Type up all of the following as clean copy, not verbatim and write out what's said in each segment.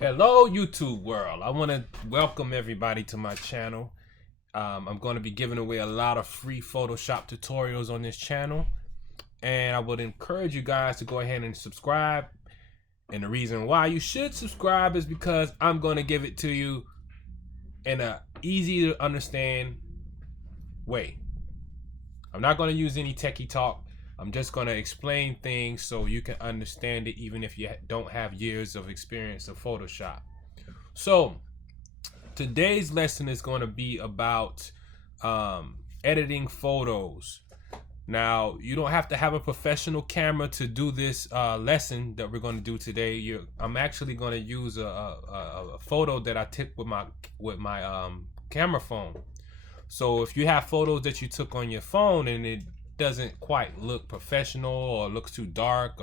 Hello YouTube world. I want to welcome everybody to my channel. I'm going to be giving away a lot of free Photoshop tutorials on this channel, and I would encourage you guys to go ahead and subscribe. And the reason why you should subscribe is because I'm going to give it to you in a easy to understand way. I'm not going to use any techie talk. I'm just going to explain things so you can understand it even if you don't have years of experience of Photoshop. So today's lesson is going to be about editing photos. Now, you don't have to have a professional camera to do this lesson that we're going to do today. I'm actually going to use a photo that I took with my camera phone. So if you have photos that you took on your phone and it doesn't quite look professional or looks too dark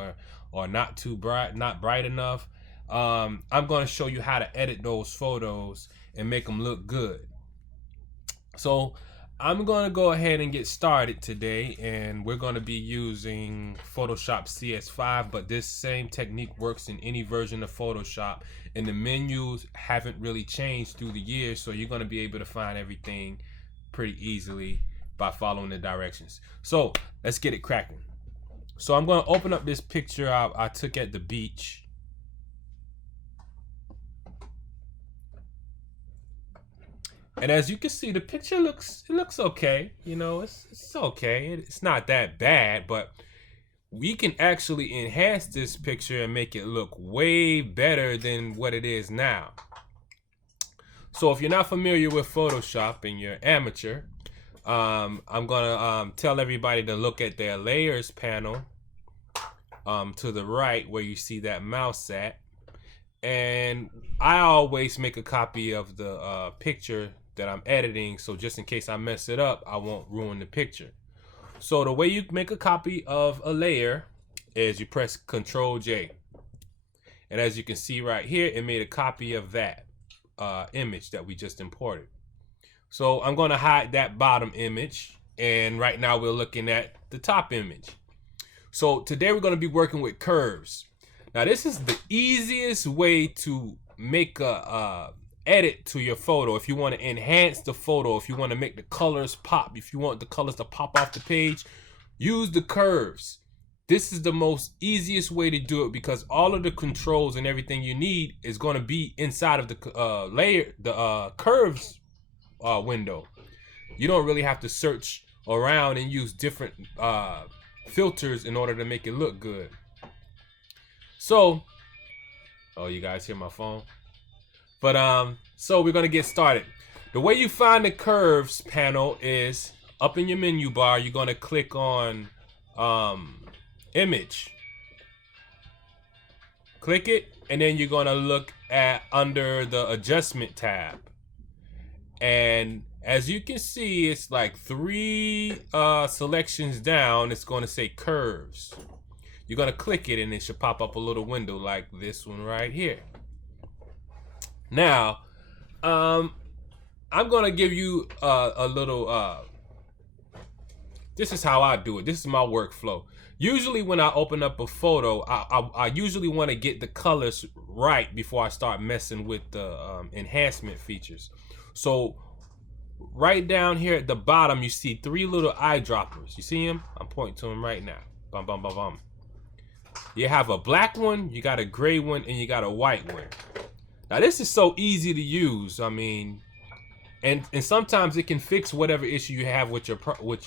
or not too bright, not bright enough, I'm going to show you how to edit those photos and make them look good. So I'm going to go ahead and get started today, and we're going to be using Photoshop CS5, but this same technique works in any version of Photoshop, and the menus haven't really changed through the years, so you're going to be able to find everything pretty easily by following the directions. So let's get it cracking. So I'm going to open up this picture I took at the beach. And as you can see, the picture looks okay. You know, it's okay. It's not that bad, but we can actually enhance this picture and make it look way better than what it is now. So if you're not familiar with Photoshop and you're amateur, I'm gonna tell everybody to look at their layers panel to the right where you see that mouse at, and I always make a copy of the picture that I'm editing, so just in case I mess it up, I won't ruin the picture. So the way you make a copy of a layer is you press Ctrl J, and as you can see right here, it made a copy of that image that we just imported. So I'm going to hide that bottom image, and right now we're looking at the top image. So today we're going to be working with curves. Now this is the easiest way to make a edit to your photo. If you want to enhance the photo, if you want to make the colors pop, if you want the colors to pop off the page, use the curves. This is the most easiest way to do it because all of the controls and everything you need is going to be inside of the curves window. You don't really have to search around and use different filters in order to make it look good. So, oh, you guys hear my phone? But so we're gonna get started. The way you find the curves panel is up in your menu bar. You're gonna click on image. Click it, and then you're gonna look at under the adjustment tab. And as you can see, it's like 3 selections down. It's going to say curves. You're going to click it and it should pop up a little window like this one right here. Now, I'm going to give you a little, this is how I do it. This is my workflow. Usually when I open up a photo, I usually want to get the colors right before I start messing with the enhancement features. So right down here at the bottom, you see 3 little eyedroppers. You see them? I'm pointing to them right now. Bum, bum, bum, bum. You have a black one, you got a gray one, and you got a white one. Now this is so easy to use. I mean, and sometimes it can fix whatever issue you have with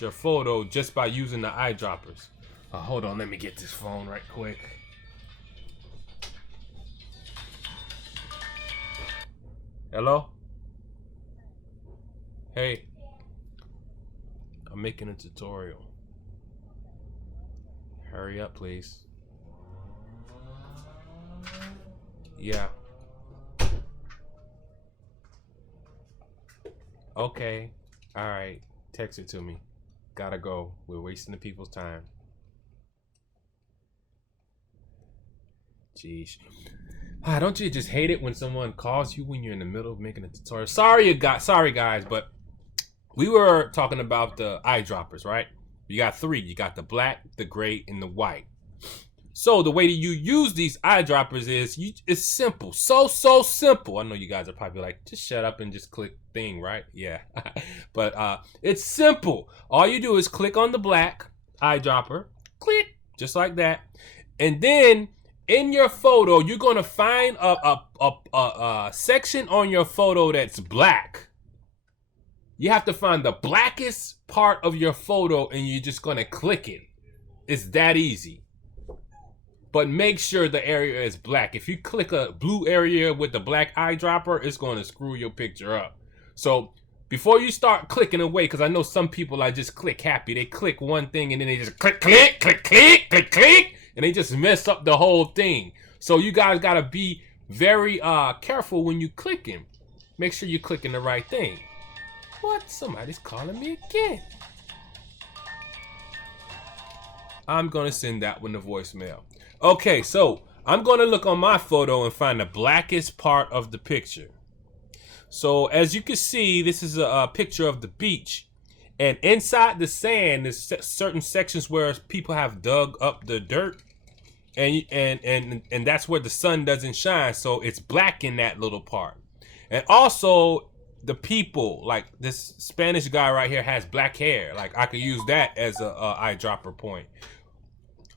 your photo just by using the eyedroppers. Hold on, let me get this phone right quick. Hello? Hey, I'm making a tutorial. Hurry up, please. Yeah. Okay. All right. Text it to me. Gotta go. We're wasting the people's time. Jeez. Don't you just hate it when someone calls you when you're in the middle of making a tutorial? Sorry guys, but we were talking about the eyedroppers, right? You got 3. You got the black, the gray, and the white. So the way that you use these eyedroppers is it's simple. So simple. I know you guys are probably like, just shut up and just click thing, right? Yeah. But it's simple. All you do is click on the black eyedropper, click, just like that. And then in your photo, you're gonna find a section on your photo that's black. You have to find the blackest part of your photo and you're just gonna click it. It's that easy. But make sure the area is black. If you click a blue area with the black eyedropper, it's going to screw your picture up. So before you start clicking away, because I know some people are just click happy. They click one thing and then they just click, and they just mess up the whole thing. So you guys got to be very careful when you clicking. Make sure you're clicking the right thing. What? Somebody's calling me again. I'm going to send that one to voicemail. Okay, so I'm going to look on my photo and find the blackest part of the picture. So as you can see, this is a picture of the beach. And inside the sand, there's certain sections where people have dug up the dirt. And that's where the sun doesn't shine. So it's black in that little part. And also, the people, like this Spanish guy right here has black hair. Like I could use that as a eyedropper point.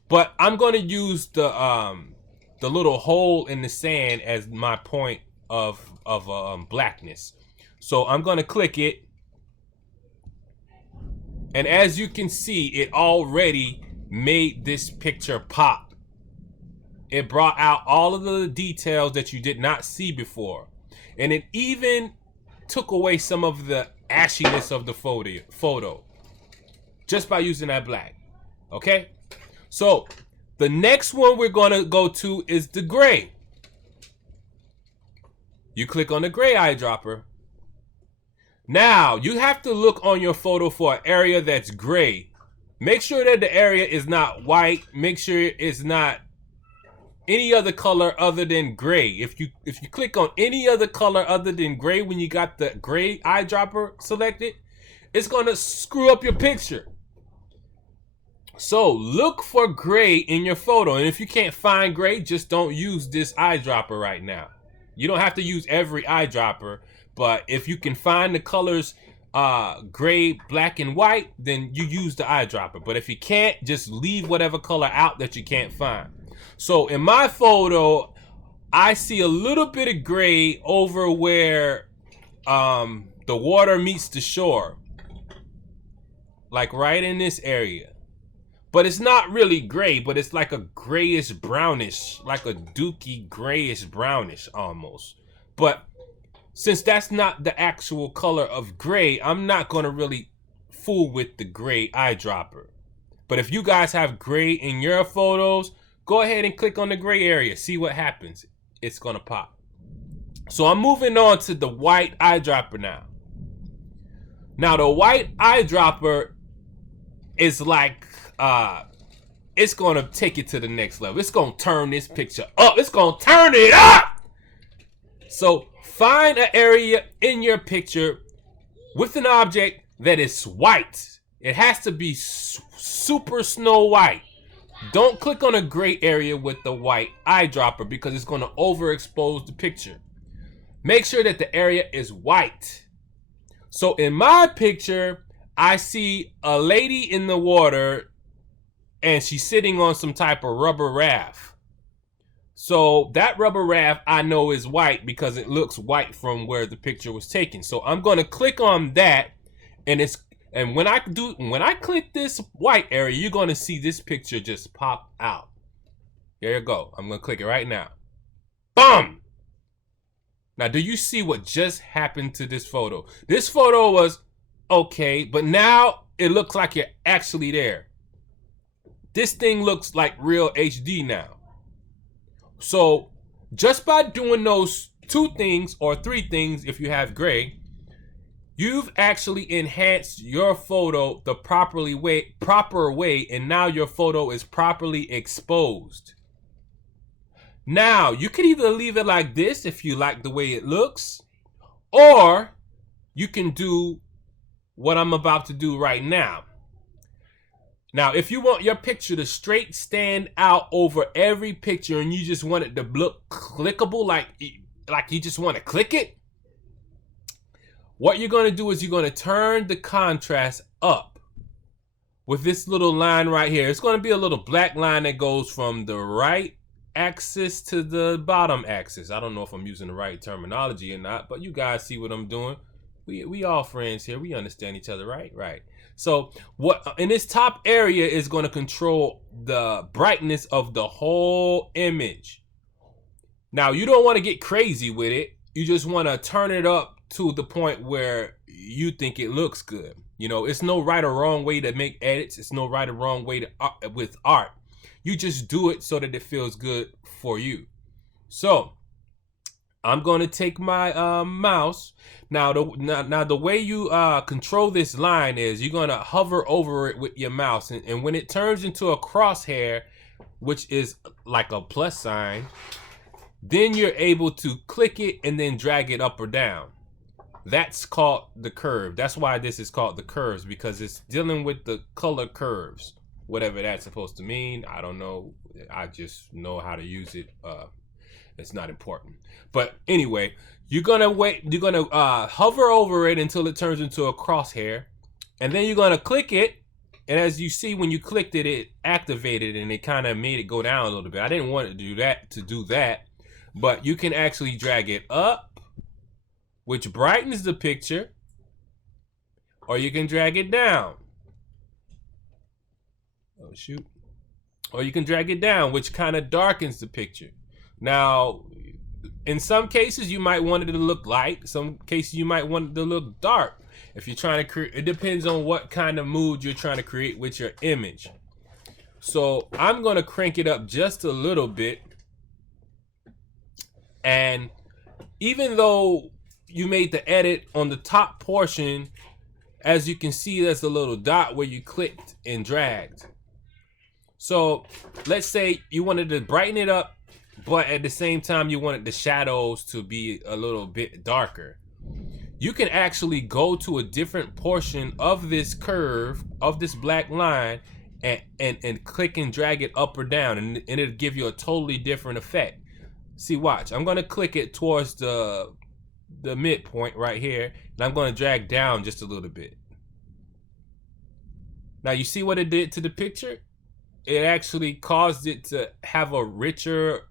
But I'm going to use the little hole in the sand as my point of blackness. So I'm going to click it. And as you can see, it already made this picture pop. It brought out all of the details that you did not see before. And it even took away some of the ashiness of the photo just by using that black. Okay? So the next one we're going to go to is the gray. You click on the gray eyedropper. Now you have to look on your photo for an area that's gray. Make sure that the area is not white. Make sure it's not any other color other than gray. If you click on any other color other than gray when you got the gray eyedropper selected, it's going to screw up your picture. So look for gray in your photo. And if you can't find gray, just don't use this eyedropper right now. You don't have to use every eyedropper, but if you can find the colors gray, black, and white, then you use the eyedropper. But if you can't, just leave whatever color out that you can't find. So in my photo, I see a little bit of gray over where the water meets the shore. Like right in this area. But it's not really gray, but it's like a grayish brownish, like a dookie grayish brownish almost. But since that's not the actual color of gray, I'm not going to really fool with the gray eyedropper. But if you guys have gray in your photos, go ahead and click on the gray area. See what happens. It's going to pop. So I'm moving on to the white eyedropper now. Now the white eyedropper is like, it's going to take it to the next level. It's going to turn this picture up. It's going to turn it up. So find an area in your picture with an object that is white. It has to be super snow white. Don't click on a gray area with the white eyedropper because it's going to overexpose the picture. Make sure that the area is white. So in my picture, I see a lady in the water and she's sitting on some type of rubber raft. So that rubber raft I know is white because it looks white from where the picture was taken. So I'm going to click on that, and when I click this white area, you're going to see this picture just pop out. Here you go. I'm going to click it right now. Boom! Now, do you see what just happened to this photo? This photo was okay, but now it looks like you're actually there. This thing looks like real HD now. So just by doing those two things or three things, if you have gray, you've actually enhanced your photo the proper way, and now your photo is properly exposed. Now, you can either leave it like this if you like the way it looks, or you can do what I'm about to do right now. Now, if you want your picture to straight stand out over every picture and you just want it to look clickable, like you just want to click it, what you're going to do is you're going to turn the contrast up with this little line right here. It's going to be a little black line that goes from the right axis to the bottom axis. I don't know if I'm using the right terminology or not, but you guys see what I'm doing. We all friends here. We understand each other, right? Right. So what in this top area is going to control the brightness of the whole image. Now, you don't want to get crazy with it. You just want to turn it up to the point where you think it looks good. You know, it's no right or wrong way to make edits. It's no right or wrong way to with art. You just do it so that it feels good for you. So I'm going to take my mouse. Now the way you control this line is you're going to hover over it with your mouse. And when it turns into a crosshair, which is like a plus sign, then you're able to click it and then drag it up or down. That's called the curve. That's why this is called the curves, because it's dealing with the color curves. Whatever that's supposed to mean, I don't know. I just know how to use it. It's not important. But anyway, you're gonna hover over it until it turns into a crosshair, and then you're gonna click it. And as you see, when you clicked it, it activated and it kind of made it go down a little bit. I didn't want to do that, but you can actually drag it up, which brightens the picture, or you can drag it down. Oh shoot. Or you can drag it down, which kind of darkens the picture. Now, in some cases, you might want it to look light. Some cases, you might want it to look dark. If you're trying to create, it depends on what kind of mood you're trying to create with your image. So I'm going to crank it up just a little bit. And even though you made the edit on the top portion, as you can see, there's a little dot where you clicked and dragged. So let's say you wanted to brighten it up, but at the same time you wanted the shadows to be a little bit darker. You can actually go to a different portion of this curve, of this black line, and click and drag it up or down, and it'll give you a totally different effect. See, watch. I'm gonna click it towards the midpoint right here, and I'm gonna drag down just a little bit. Now you see what it did to the picture? It actually caused it to have a richer,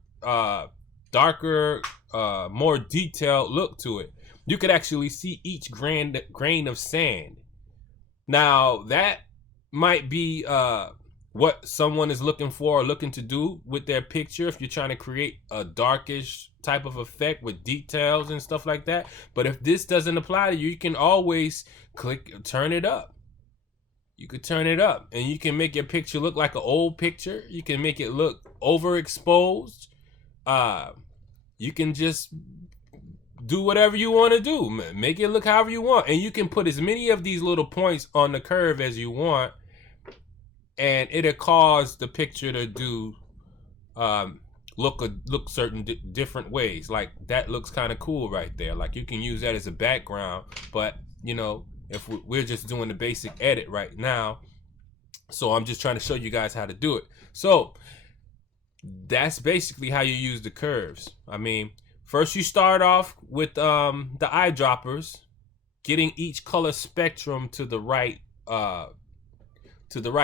darker, more detailed look to it. You could actually see each grain of sand. Now that might be what someone is looking for or looking to do with their picture, if you're trying to create a darkish type of effect with details and stuff like that. But if this doesn't apply to you, you can always turn it up. You could turn it up and you can make your picture look like an old picture. You can make it look overexposed. You can just do whatever you want to do. Make it look however you want. And you can put as many of these little points on the curve as you want. And it'll cause the picture to do look certain different ways. Like that looks kind of cool right there. Like you can use that as a background. But, you know, if we're just doing the basic edit right now, so I'm just trying to show you guys how to do it. So that's basically how you use the curves. I mean, first you start off with the eyedroppers, getting each color spectrum to the right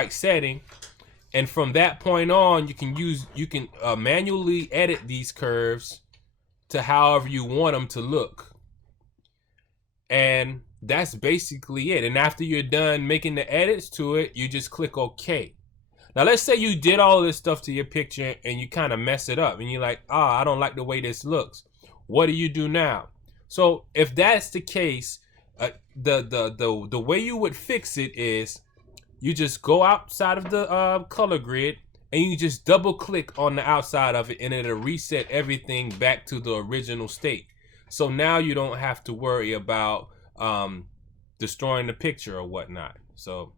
setting, and from that point on, you can manually edit these curves to however you want them to look. And that's basically it. And after you're done making the edits to it, you just click OK. Now, let's say you did all of this stuff to your picture and you kind of mess it up and you're like, I don't like the way this looks. What do you do now? So if that's the case, the way you would fix it is you just go outside of the color grid and you just double click on the outside of it and it'll reset everything back to the original state. So now you don't have to worry about destroying the picture or whatnot. So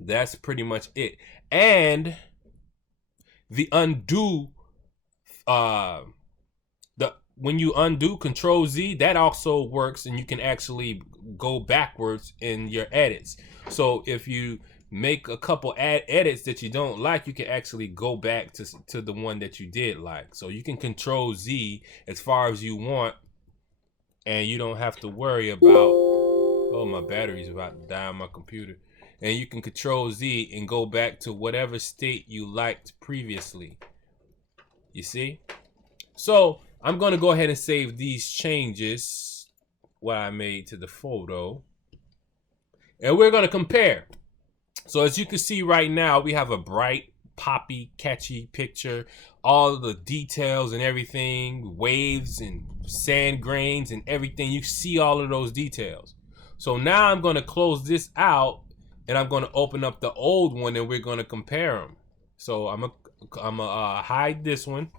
that's pretty much it. And the undo, when you undo Control Z, that also works, and you can actually go backwards in your edits. So if you make a couple edits that you don't like, you can actually go back to the one that you did like. So you can Control Z as far as you want, and you don't have to worry about, oh, my battery's about to die on my computer. And you can Control Z and go back to whatever state you liked previously. You see? So I'm gonna go ahead and save these changes, what I made to the photo, and we're gonna compare. So as you can see right now, we have a bright, poppy, catchy picture. All of the details and everything, waves and sand grains and everything. You see all of those details. So now I'm going to close this out, and I'm going to open up the old one, and we're going to compare them. So I'm gonna hide this one.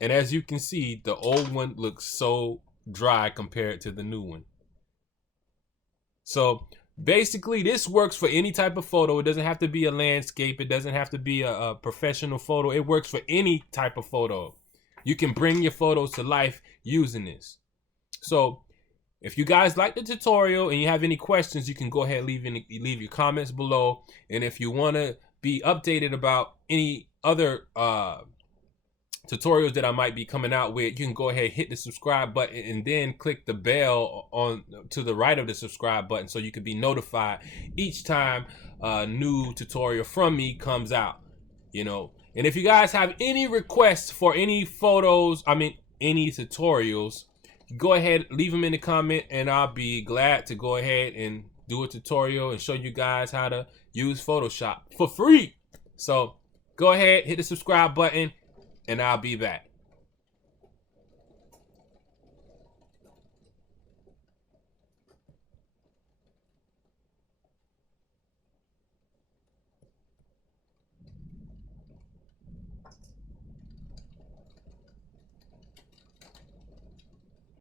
And as you can see, the old one looks so dry compared to the new one. So basically, this works for any type of photo. It doesn't have to be a landscape. It doesn't have to be a professional photo. It works for any type of photo. You can bring your photos to life using this. So if you guys like the tutorial and you have any questions, you can go ahead and leave your comments below. And if you want to be updated about any other tutorials that I might be coming out with, you can go ahead, hit the subscribe button, and then click the bell on to the right of the subscribe button, so you can be notified each time a new tutorial from me comes out. You know, and if you guys have any requests for any photos, any tutorials, go ahead, leave them in the comment, and I'll be glad to go ahead and do a tutorial and show you guys how to use Photoshop for free. So go ahead, hit the subscribe button, and I'll be back.